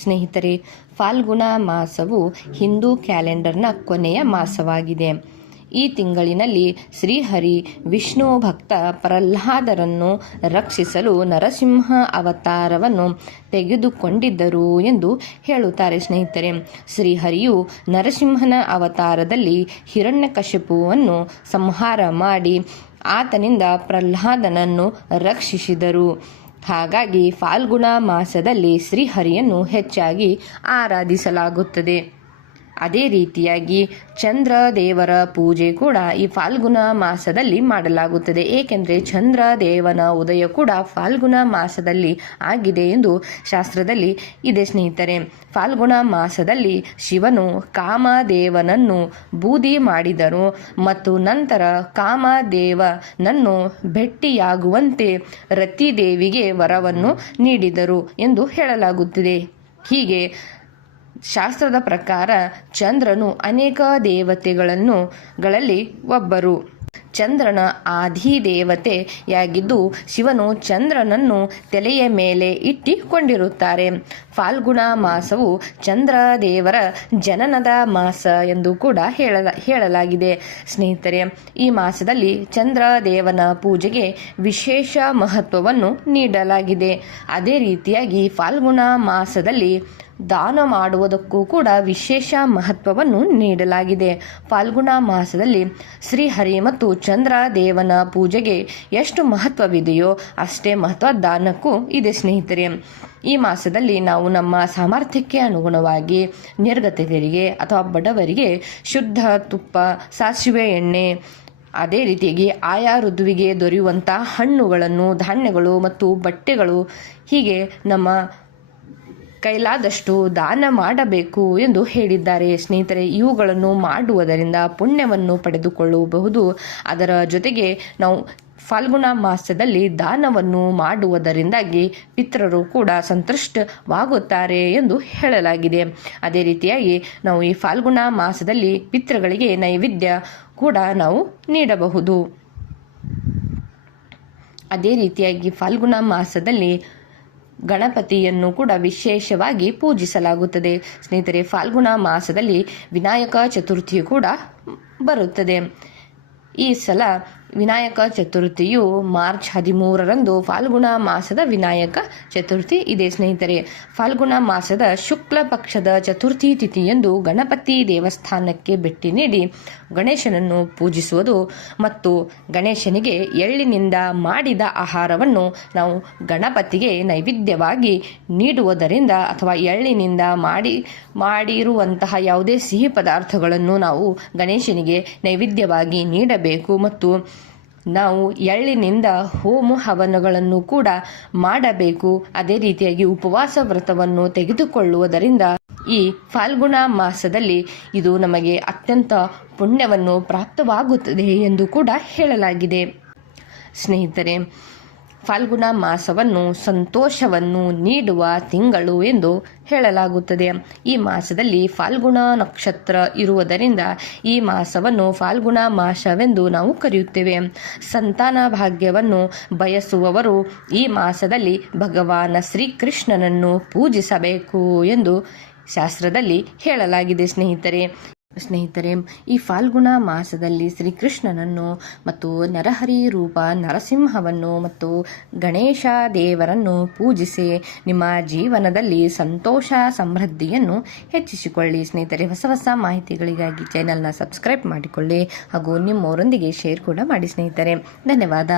ಸ್ನೇಹಿತರೆ, ಫಾಲ್ಗುಣ ಮಾಸವು ಹಿಂದೂ ಕ್ಯಾಲೆಂಡರ್ನ ಕೊನೆಯ ಮಾಸವಾಗಿದೆ. ಈ ತಿಂಗಳಿನಲ್ಲಿ ಶ್ರೀಹರಿ ವಿಷ್ಣು ಭಕ್ತ ಪ್ರಹ್ಲಾದರನ್ನು ರಕ್ಷಿಸಲು ನರಸಿಂಹ ಅವತಾರವನ್ನು ತೆಗೆದುಕೊಂಡಿದ್ದರು ಎಂದು ಹೇಳುತ್ತಾರೆ. ಸ್ನೇಹಿತರೆ, ಶ್ರೀಹರಿಯು ನರಸಿಂಹನ ಅವತಾರದಲ್ಲಿ ಹಿರಣ್ಯಕಶಿಪುವನ್ನು ಸಂಹಾರ ಮಾಡಿ ಆತನಿಂದ ಪ್ರಹ್ಲಾದನನ್ನು ರಕ್ಷಿಸಿದರು. ಹಾಗಾಗಿ ಫಾಲ್ಗುಣ ಮಾಸದಲ್ಲಿ ಶ್ರೀಹರಿಯನ್ನು ಹೆಚ್ಚಾಗಿ ಆರಾಧಿಸಲಾಗುತ್ತದೆ. ಅದೇ ರೀತಿಯಾಗಿ ಚಂದ್ರ ದೇವರ ಪೂಜೆ ಕೂಡ ಈ ಫಾಲ್ಗುಣ ಮಾಸದಲ್ಲಿ ಮಾಡಲಾಗುತ್ತದೆ. ಏಕೆಂದರೆ ಚಂದ್ರ ದೇವನ ಉದಯ ಕೂಡ ಫಾಲ್ಗುಣ ಮಾಸದಲ್ಲಿ ಆಗಿದೆ ಎಂದು ಶಾಸ್ತ್ರದಲ್ಲಿ ಇದೆ. ಸ್ನೇಹಿತರೆ, ಫಾಲ್ಗುಣ ಮಾಸದಲ್ಲಿ ಶಿವನು ಕಾಮದೇವನನ್ನು ಬೂದಿ ಮಾಡಿದರು ಮತ್ತು ನಂತರ ಕಾಮದೇವನನ್ನು ಭೇಟಿಯಾಗುವಂತೆ ರತಿದೇವಿಗೆ ವರವನ್ನು ನೀಡಿದರು ಎಂದು ಹೇಳಲಾಗುತ್ತಿದೆ. ಹೀಗೆ ಶಾಸ್ತ್ರದ ಪ್ರಕಾರ ಚಂದ್ರನು ಅನೇಕ ದೇವತೆಗಳಲ್ಲಿ ಒಬ್ಬರು. ಚಂದ್ರನ ಆದಿದೇವತೆಯಾಗಿದ್ದು ಶಿವನು ಚಂದ್ರನನ್ನು ತಲೆಯ ಮೇಲೆ ಇಟ್ಟುಕೊಂಡಿರುತ್ತಾರೆ. ಫಾಲ್ಗುಣ ಮಾಸವು ಚಂದ್ರ ದೇವರ ಜನನದ ಮಾಸ ಎಂದು ಕೂಡ ಹೇಳಲಾಗಿದೆ. ಸ್ನೇಹಿತರೆ, ಈ ಮಾಸದಲ್ಲಿ ಚಂದ್ರ ದೇವನ ಪೂಜೆಗೆ ವಿಶೇಷ ಮಹತ್ವವನ್ನು ನೀಡಲಾಗಿದೆ. ಅದೇ ರೀತಿಯಾಗಿ ಫಾಲ್ಗುಣ ಮಾಸದಲ್ಲಿ ದಾನ ಮಾಡುವುದಕ್ಕೂ ಕೂಡ ವಿಶೇಷ ಮಹತ್ವವನ್ನು ನೀಡಲಾಗಿದೆ. ಫಾಲ್ಗುಣ ಮಾಸದಲ್ಲಿ ಶ್ರೀಹರಿ ಮತ್ತು ಚಂದ್ರ ದೇವನ ಪೂಜೆಗೆ ಎಷ್ಟು ಮಹತ್ವವಿದೆಯೋ ಅಷ್ಟೇ ಮಹತ್ವ ದಾನಕ್ಕೂ ಇದೆ. ಸ್ನೇಹಿತರೆ, ಈ ಮಾಸದಲ್ಲಿ ನಾವು ನಮ್ಮ ಸಾಮರ್ಥ್ಯಕ್ಕೆ ಅನುಗುಣವಾಗಿ ನಿರ್ಗತಿಕರಿಗೆ ಅಥವಾ ಬಡವರಿಗೆ ಶುದ್ಧ ತುಪ್ಪ, ಸಾಸಿವೆ ಎಣ್ಣೆ, ಅದೇ ರೀತಿಯಾಗಿ ಆಯಾ ಋತುವಿಗೆ ದೊರೆಯುವಂಥ ಹಣ್ಣುಗಳನ್ನು, ಧಾನ್ಯಗಳು ಮತ್ತು ಬಟ್ಟೆಗಳು ಹೀಗೆ ನಮ್ಮ ಕೈಲಾದಷ್ಟು ದಾನ ಮಾಡಬೇಕು ಎಂದು ಹೇಳಿದ್ದಾರೆ. ಸ್ನೇಹಿತರೆ, ಇವುಗಳನ್ನು ಮಾಡುವುದರಿಂದ ಪುಣ್ಯವನ್ನು ಪಡೆದುಕೊಳ್ಳಬಹುದು. ಅದರ ಜೊತೆಗೆ ನಾವು ಫಾಲ್ಗುಣ ಮಾಸದಲ್ಲಿ ದಾನವನ್ನು ಮಾಡುವುದರಿಂದಾಗಿ ಪಿತೃರು ಕೂಡ ಸಂತುಷ್ಟವಾಗುತ್ತಾರೆ ಎಂದು ಹೇಳಲಾಗಿದೆ. ಅದೇ ರೀತಿಯಾಗಿ ನಾವು ಈ ಫಾಲ್ಗುಣ ಮಾಸದಲ್ಲಿ ಪಿತೃಗಳಿಗೆ ನೈವೇದ್ಯ ಕೂಡ ನಾವು ನೀಡಬಹುದು. ಅದೇ ರೀತಿಯಾಗಿ ಫಾಲ್ಗುಣ ಮಾಸದಲ್ಲಿ ಗಣಪತಿಯನ್ನು ಕೂಡ ವಿಶೇಷವಾಗಿ ಪೂಜಿಸಲಾಗುತ್ತದೆ. ಸ್ನೇಹಿತರೆ, ಫಾಲ್ಗುಣ ಮಾಸದಲ್ಲಿ ವಿನಾಯಕ ಚತುರ್ಥಿಯು ಕೂಡ ಬರುತ್ತದೆ. ಈ ಸಲ ವಿನಾಯಕ ಚತುರ್ಥಿಯು ಮಾರ್ಚ್ 13ರಂದು ಫಾಲ್ಗುಣ ಮಾಸದ ವಿನಾಯಕ ಚತುರ್ಥಿ ಇದೆ. ಸ್ನೇಹಿತರೆ, ಫಾಲ್ಗುಣ ಮಾಸದ ಶುಕ್ಲ ಪಕ್ಷದ ಚತುರ್ಥಿ ತಿಥಿಯಂದು ಗಣಪತಿ ದೇವಸ್ಥಾನಕ್ಕೆ ಭೇಟಿ ನೀಡಿ ಗಣೇಶನನ್ನು ಪೂಜಿಸುವುದು ಮತ್ತು ಗಣೇಶನಿಗೆ ಎಳ್ಳಿನಿಂದ ಮಾಡಿದ ಆಹಾರವನ್ನು ನಾವು ಗಣಪತಿಗೆ ನೈವೇದ್ಯವಾಗಿ ನೀಡುವುದರಿಂದ ಅಥವಾ ಎಳ್ಳಿನಿಂದ ಮಾಡಿರುವಂತಹ ಯಾವುದೇ ಸಿಹಿ ಪದಾರ್ಥಗಳನ್ನು ನಾವು ಗಣೇಶನಿಗೆ ನೈವೇದ್ಯವಾಗಿ ನೀಡಬೇಕು ಮತ್ತು ನಾವು ಎಳ್ಳಿನಿಂದ ಹೋಮ ಹವನಗಳನ್ನು ಕೂಡ ಮಾಡಬೇಕು. ಅದೇ ರೀತಿಯಾಗಿ ಉಪವಾಸ ವ್ರತವನ್ನು ತೆಗೆದುಕೊಳ್ಳುವುದರಿಂದ ಈ ಫಾಲ್ಗುಣ ಮಾಸದಲ್ಲಿ ಇದು ನಮಗೆ ಅತ್ಯಂತ ಪುಣ್ಯವನ್ನು ಪ್ರಾಪ್ತವಾಗುತ್ತದೆ ಎಂದು ಕೂಡ ಹೇಳಲಾಗಿದೆ. ಸ್ನೇಹಿತರೆ, ಫಾಲ್ಗುಣ ಮಾಸವನ್ನು ಸಂತೋಷವನ್ನು ನೀಡುವ ತಿಂಗಳು ಎಂದು ಹೇಳಲಾಗುತ್ತದೆ. ಈ ಮಾಸದಲ್ಲಿ ಫಾಲ್ಗುಣ ನಕ್ಷತ್ರ ಇರುವುದರಿಂದ ಈ ಮಾಸವನ್ನು ಫಾಲ್ಗುಣ ಮಾಸವೆಂದು ನಾವು ಕರೆಯುತ್ತೇವೆ. ಸಂತಾನ ಭಾಗ್ಯವನ್ನು ಬಯಸುವವರು ಈ ಮಾಸದಲ್ಲಿ ಭಗವಾನ ಶ್ರೀಕೃಷ್ಣನನ್ನು ಪೂಜಿಸಬೇಕು ಎಂದು ಶಾಸ್ತ್ರದಲ್ಲಿ ಹೇಳಲಾಗಿದೆ. ಸ್ನೇಹಿತರೆ, ಈ ಫಾಲ್ಗುಣ ಮಾಸದಲ್ಲಿ ಶ್ರೀಕೃಷ್ಣನನ್ನು ಮತ್ತು ನರಹರಿ ರೂಪ ನರಸಿಂಹವನ್ನು ಮತ್ತು ಗಣೇಶ ದೇವರನ್ನು ಪೂಜಿಸಿ ನಿಮ್ಮ ಜೀವನದಲ್ಲಿ ಸಂತೋಷ ಸಮೃದ್ಧಿಯನ್ನು ಹೆಚ್ಚಿಸಿಕೊಳ್ಳಿ. ಸ್ನೇಹಿತರೆ, ಹೊಸ ಮಾಹಿತಿಗಳಿಗಾಗಿ ಚಾನೆಲ್ನ ಸಬ್ಸ್ಕ್ರೈಬ್ ಮಾಡಿಕೊಳ್ಳಿ ಹಾಗೂ ನಿಮ್ಮವರೊಂದಿಗೆ ಶೇರ್ ಕೂಡ ಮಾಡಿ. ಸ್ನೇಹಿತರೆ, ಧನ್ಯವಾದ.